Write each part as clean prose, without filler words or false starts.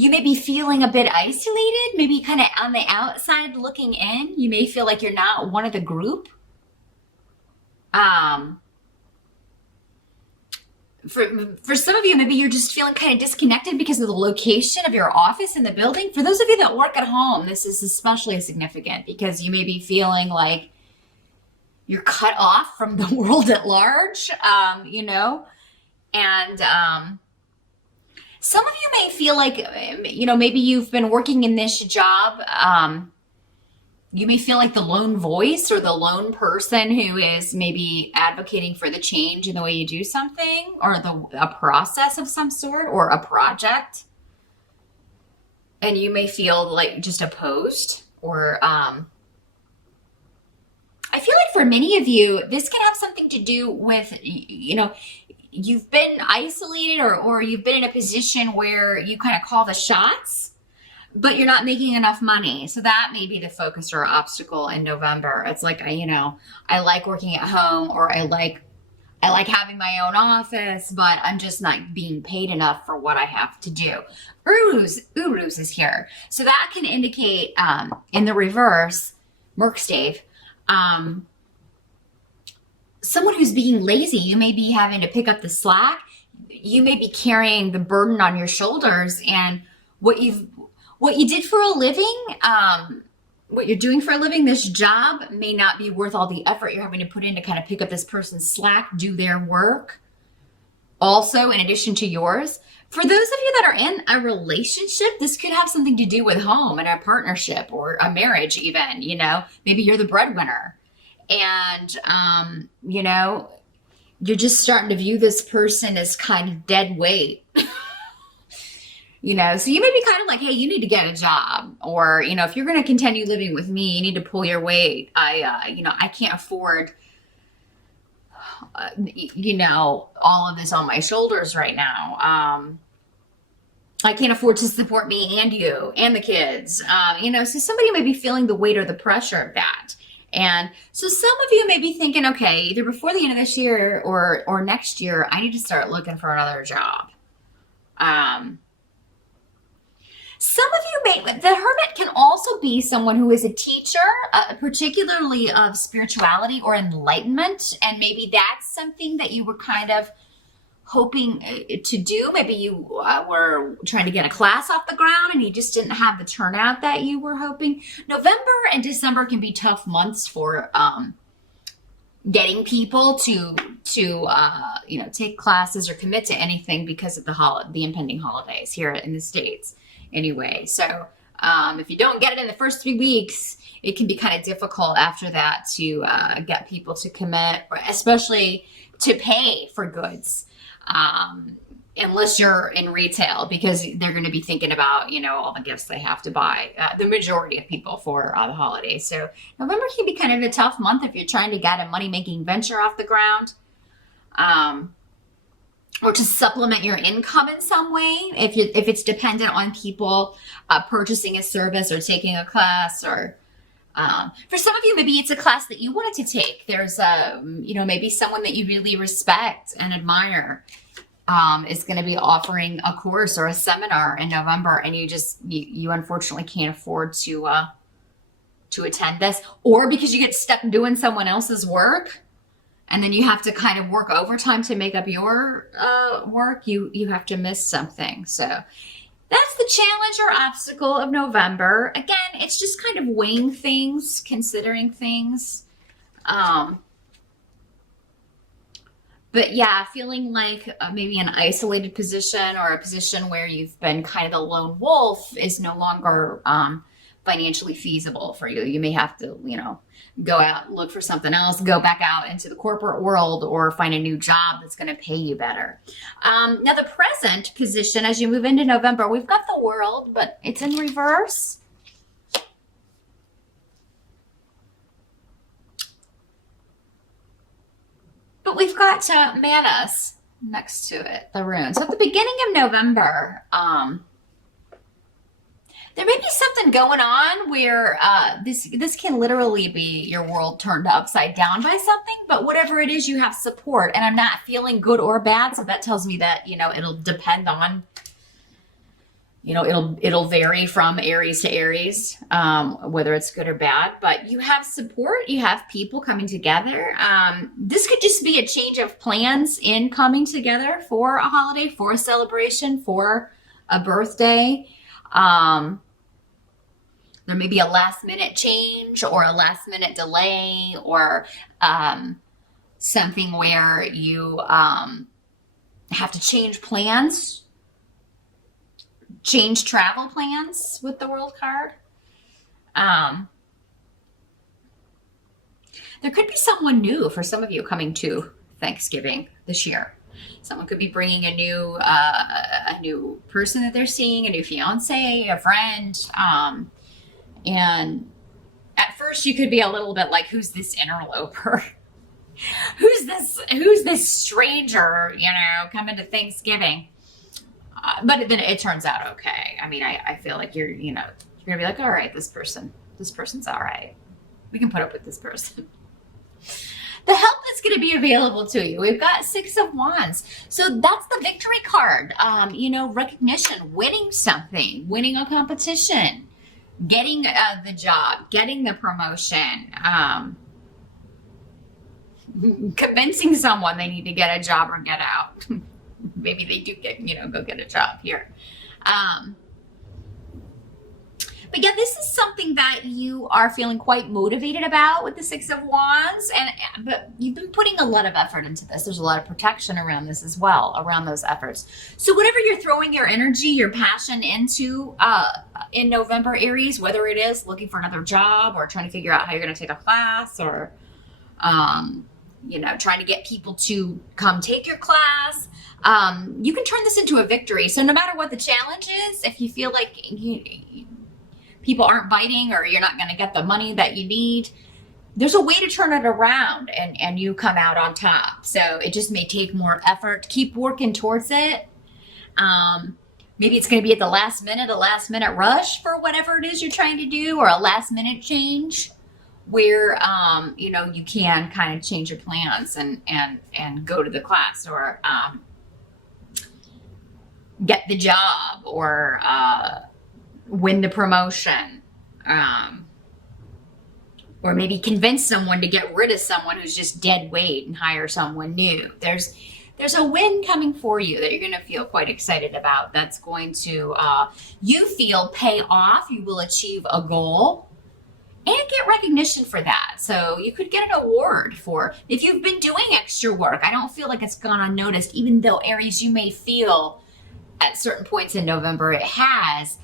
You may be feeling a bit isolated, maybe kind of on the outside looking in. You may feel like you're not one of the group. Um, for some of you, maybe you're just feeling kind of disconnected because of the location of your office in the building. For those of you that work at home, this is especially significant because you may be feeling like you're cut off from the world at large, and some of you may feel like, maybe you've been working in this job. You may feel like the lone voice or the lone person who is maybe advocating for the change in the way you do something or a process of some sort or a project. And you may feel like just opposed or, I feel like for many of you, this can have something to do with, you've been isolated or you've been in a position where you kind of call the shots, but you're not making enough money. So that may be the focus or obstacle in November. It's like, I like working at home, or I like having my own office, but I'm just not being paid enough for what I have to do. Uruz is here. So that can indicate, in the reverse, Merkstave, someone who's being lazy. You may be having to pick up the slack. You may be carrying the burden on your shoulders, and what you did for a living, what you're doing for a living, this job may not be worth all the effort you're having to put in to kind of pick up this person's slack, do their work. Also, in addition to yours, for those of you that are in a relationship, this could have something to do with home and a partnership or a marriage even, maybe you're the breadwinner and, you're just starting to view this person as kind of dead weight. So you may be kind of like, hey, you need to get a job, or, if you're going to continue living with me, you need to pull your weight. I can't afford, all of this on my shoulders right now. I can't afford to support me and you and the kids. So somebody may be feeling the weight or the pressure of that. And so some of you may be thinking, okay, either before the end of this year or next year, I need to start looking for another job. Some of you the Hermit can also be someone who is a teacher, particularly of spirituality or enlightenment. And maybe that's something that you were kind of hoping to do. Maybe you were trying to get a class off the ground and you just didn't have the turnout that you were hoping. November and December can be tough months for getting people to take classes or commit to anything because of the impending holidays here in the States. Anyway, so if you don't get it in the first 3 weeks, it can be kind of difficult after that to get people to commit, especially to pay for goods, unless you're in retail, because they're going to be thinking about, all the gifts they have to buy, the majority of people for the holidays. So November can be kind of a tough month if you're trying to get a money-making venture off the ground. Or to supplement your income in some way, if it's dependent on people purchasing a service or taking a class, or for some of you, maybe it's a class that you wanted to take. There's maybe someone that you really respect and admire is going to be offering a course or a seminar in November, and you unfortunately can't afford to attend this, or because you get stuck doing someone else's work. And then you have to kind of work overtime to make up your work. You have to miss something. So that's the challenge or obstacle of November. Again, it's just kind of weighing things, considering things. But yeah, feeling like maybe an isolated position or a position where you've been kind of the lone wolf is no longer financially feasible for you. You may have to, go out, look for something else, go back out into the corporate world, or find a new job that's going to pay you better. Now, the present position as you move into November, we've got the World, but it's in reverse. But we've got Manas next to it, the rune. So at the beginning of November, there may be something going on where this can literally be your world turned upside down by something, but whatever it is, you have support. And I'm not feeling good or bad, so that tells me that, it'll depend on It'll vary from Aries to Aries, whether it's good or bad, but you have support, you have people coming together. This could just be a change of plans in coming together for a holiday, for a celebration, for a birthday. There may be a last minute change or a last minute delay, or something where you have to change plans, change travel plans with the World card. There could be someone new for some of you coming to Thanksgiving this year. Someone could be bringing a new person that they're seeing, a new fiance, a friend. And at first you could be a little bit like, who's this interloper? Who's this stranger, coming to Thanksgiving? But then it turns out okay. I mean, I feel like you're gonna be like, all right, this person's all right. We can put up with this person. The help that's going to be available to you. We've got 6 of Wands. So that's the victory card. Recognition, winning something, winning a competition, getting the job, getting the promotion, convincing someone they need to get a job or get out. Maybe they do go get a job here. But yeah, this is something that you are feeling quite motivated about with the 6 of Wands, but you've been putting a lot of effort into this. There's a lot of protection around this as well, around those efforts. So whatever you're throwing your energy, your passion into in November, Aries, whether it is looking for another job or trying to figure out how you're going to take a class, or trying to get people to come take your class, you can turn this into a victory. So no matter what the challenge is, if you feel like people aren't biting or you're not going to get the money that you need, there's a way to turn it around and you come out on top. So it just may take more effort. Keep working towards it. Maybe it's going to be at the last minute, a last minute rush for whatever it is you're trying to do, or a last minute change where, you can kind of change your plans and go to the class, or get the job, or win the promotion, or maybe convince someone to get rid of someone who's just dead weight and hire someone new. There's a win coming for you that you're going to feel quite excited about. That's going to, you feel, pay off. You will achieve a goal and get recognition for that. So you could get an award for, if you've been doing extra work. I don't feel like it's gone unnoticed, even though, Aries, you may feel at certain points in November it has.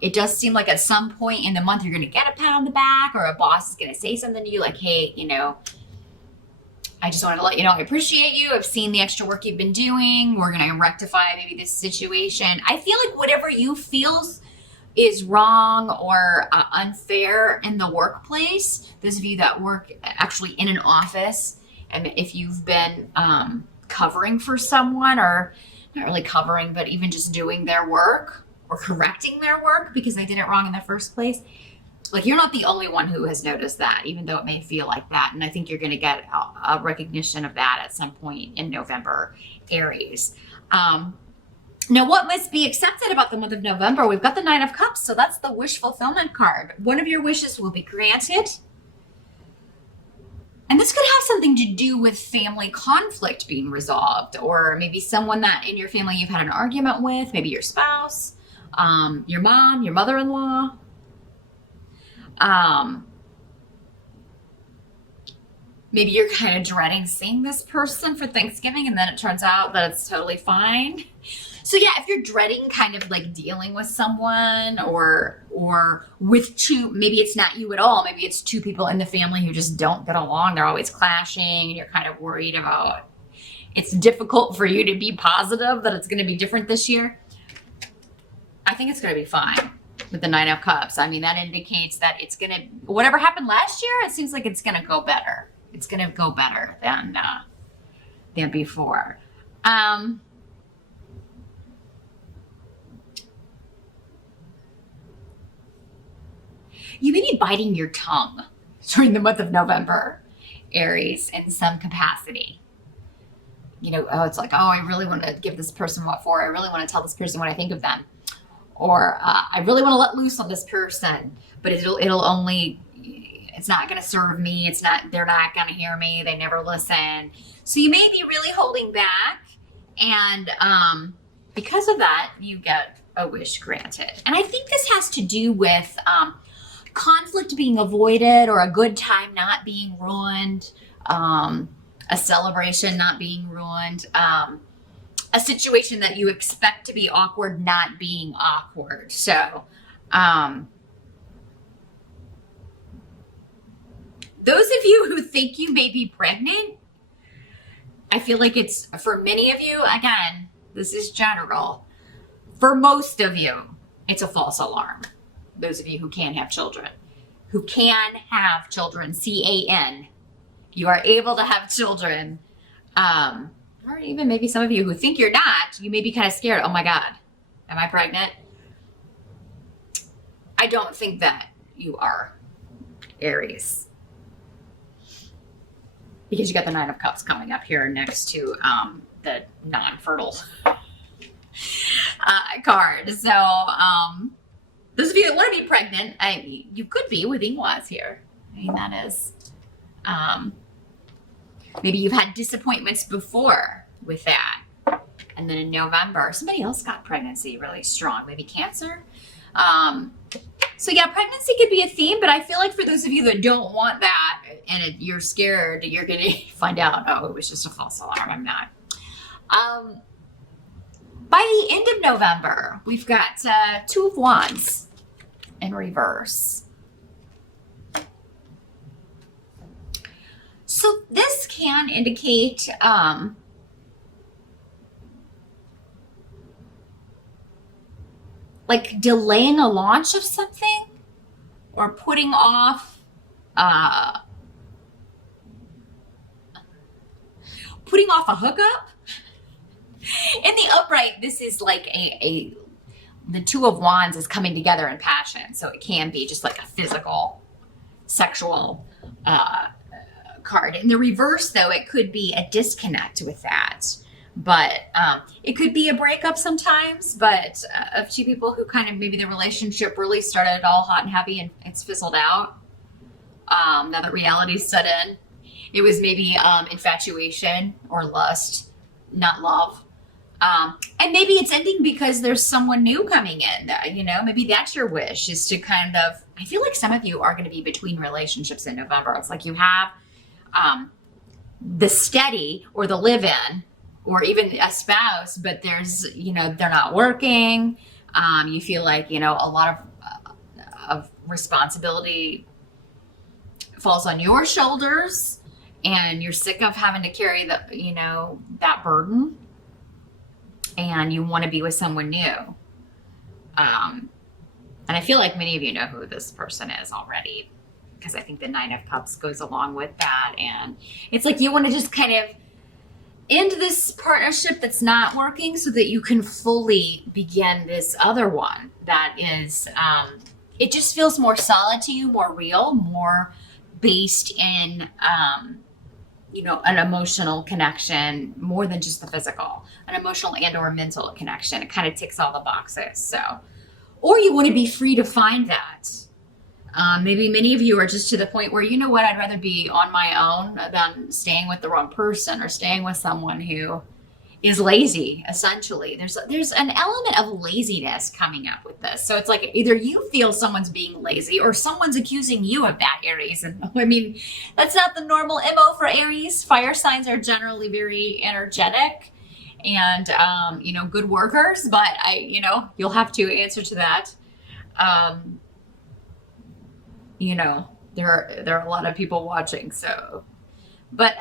It does seem like at some point in the month you're going to get a pat on the back, or a boss is going to say something to you like, hey, I just wanted to let you know I appreciate you. I've seen the extra work you've been doing. We're going to rectify maybe this situation. I feel like whatever you feel is wrong or unfair in the workplace, those of you that work actually in an office, and if you've been covering for someone, or not really covering, but even just doing their work or correcting their work because they did it wrong in the first place, like, you're not the only one who has noticed that, even though it may feel like that. And I think you're going to get a recognition of that at some point in November, Aries. Now, what must be accepted about the month of November? We've got the 9 of Cups, so that's the wish fulfillment card. One of your wishes will be granted. And this could have something to do with family conflict being resolved, or maybe someone that in your family you've had an argument with, maybe your spouse, your mom, your mother-in-law. Maybe you're kind of dreading seeing this person for Thanksgiving, and then it turns out that it's totally fine. So yeah, if you're dreading kind of like dealing with someone, or with two, maybe it's not you at all. Maybe it's two people in the family who just don't get along. They're always clashing, and you're kind of worried about, it's difficult for you to be positive that it's going to be different this year. I think it's going to be fine with the 9 of Cups. I mean, that indicates that it's going to, whatever happened last year, it seems like it's going to go better. It's going to go better than before. You may be biting your tongue during the month of November, Aries, in some capacity. It's like, oh, I really want to give this person what for. I really want to tell this person what I think of them. or I really want to let loose on this person, but it'll only, it's not going to serve me. They're not going to hear me. They never listen. So you may be really holding back. And because of that, you get a wish granted. And I think this has to do with conflict being avoided, or a good time not being ruined, a celebration not being ruined, a situation that you expect to be awkward not being awkward. So those of you who think you may be pregnant, I feel like it's, for many of you, again, this is general. For most of you, it's a false alarm. Those of you who can have children, CAN, you are able to have children. Or even maybe some of you who think you're not, you may be kind of scared. Oh my God, am I pregnant? I don't think that you are, Aries. Because you got the Nine of Cups coming up here next to the non-fertile card. So those of you that want to be pregnant, you could be with in-laws here. I mean, that is, maybe you've had disappointments before with that. And then in November, somebody else got pregnancy really strong, maybe Cancer. So yeah, pregnancy could be a theme, but I feel like for those of you that don't want that and you're scared, you're going to find out, oh, it was just a false alarm. I'm not. By the end of November, we've got Two of Wands in reverse. So this can indicate like delaying a launch of something, or putting off a hookup. In the upright, this is like the Two of Wands is coming together in passion. So it can be just like a physical, sexual card. In the reverse, though, it could be a disconnect with that. But it could be a breakup sometimes, but of two people who kind of, maybe the relationship really started all hot and happy and it's fizzled out. Now that reality's set in. It was maybe infatuation or lust, not love. And maybe it's ending because there's someone new coming in. Maybe that's your wish, is to kind of, I feel like some of you are going to be between relationships in November. It's like you have the steady or the live-in, or even a spouse, but there's, they're not working. You feel like, a lot of responsibility falls on your shoulders, and you're sick of having to carry that burden, and you want to be with someone new. And I feel like many of you know who this person is already, because I think the Nine of Cups goes along with that. And it's like you want to just kind of end this partnership that's not working so that you can fully begin this other one that is, it just feels more solid to you, more real, more based in, an emotional connection, more than just the physical, an emotional and or mental connection. It kind of ticks all the boxes. So, or you want to be free to find that. Maybe many of you are just to the point where, I'd rather be on my own than staying with the wrong person, or staying with someone who is lazy, essentially. There's an element of laziness coming up with this. So it's like either you feel someone's being lazy, or someone's accusing you of that, Aries. And I mean, that's not the normal MO for Aries. Fire signs are generally very energetic and, good workers, but you'll have to answer to that. There are a lot of people watching, so, but,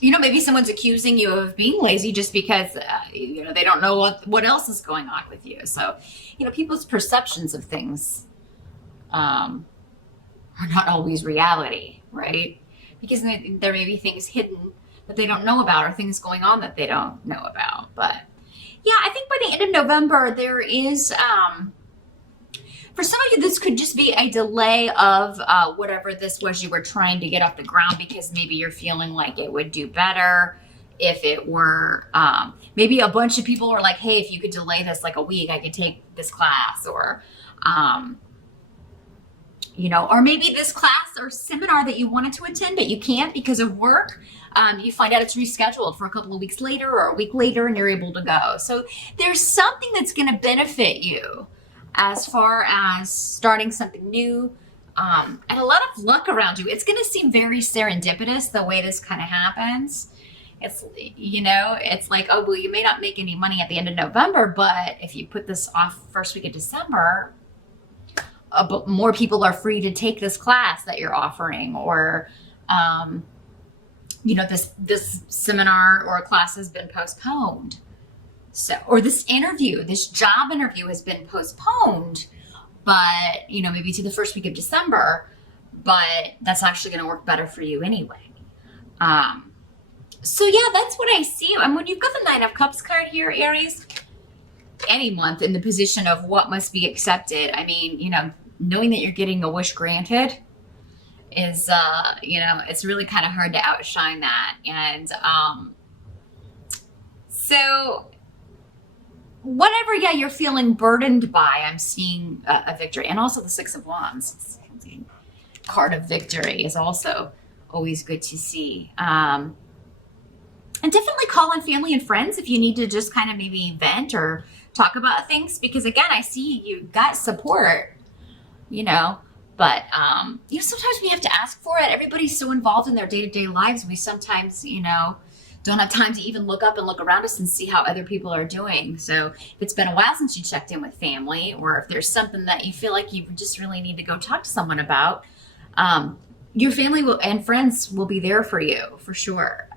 maybe someone's accusing you of being lazy just because, they don't know what else is going on with you. So, people's perceptions of things, are not always reality, right? Because there may be things hidden that they don't know about, or things going on that they don't know about. But yeah, I think by the end of November, there is, for some of you, this could just be a delay of whatever this was you were trying to get off the ground, because maybe you're feeling like it would do better if it were maybe a bunch of people were like, hey, if you could delay this like a week, I could take this class, or or maybe this class or seminar that you wanted to attend, but you can't because of work. You find out it's rescheduled for a couple of weeks later or a week later, and you're able to go. So there's something that's going to benefit you as far as starting something new, and a lot of luck around you. It's going to seem very serendipitous the way this kind of happens. It's, it's like, oh, well, you may not make any money at the end of November, but if you put this off first week of December, but more people are free to take this class that you're offering, or, this seminar or class has been postponed. So, or this job interview has been postponed, but, maybe to the first week of December, but that's actually going to work better for you anyway. So yeah, that's what I see. And when you've got the Nine of Cups card here, Aries, any month in the position of what must be accepted, I mean, knowing that you're getting a wish granted is, it's really kind of hard to outshine that. And so whatever, you're feeling burdened by, I'm seeing a victory. And also the Six of Wands, card of victory, is also always good to see. And definitely call on family and friends if you need to just kind of maybe vent or talk about things, because again, I see you got support, but, sometimes we have to ask for it. Everybody's so involved in their day-to-day lives. We sometimes, don't have time to even look up and look around us and see how other people are doing. So if it's been a while since you checked in with family, or if there's something that you feel like you just really need to go talk to someone about, your family and friends will be there for you for sure.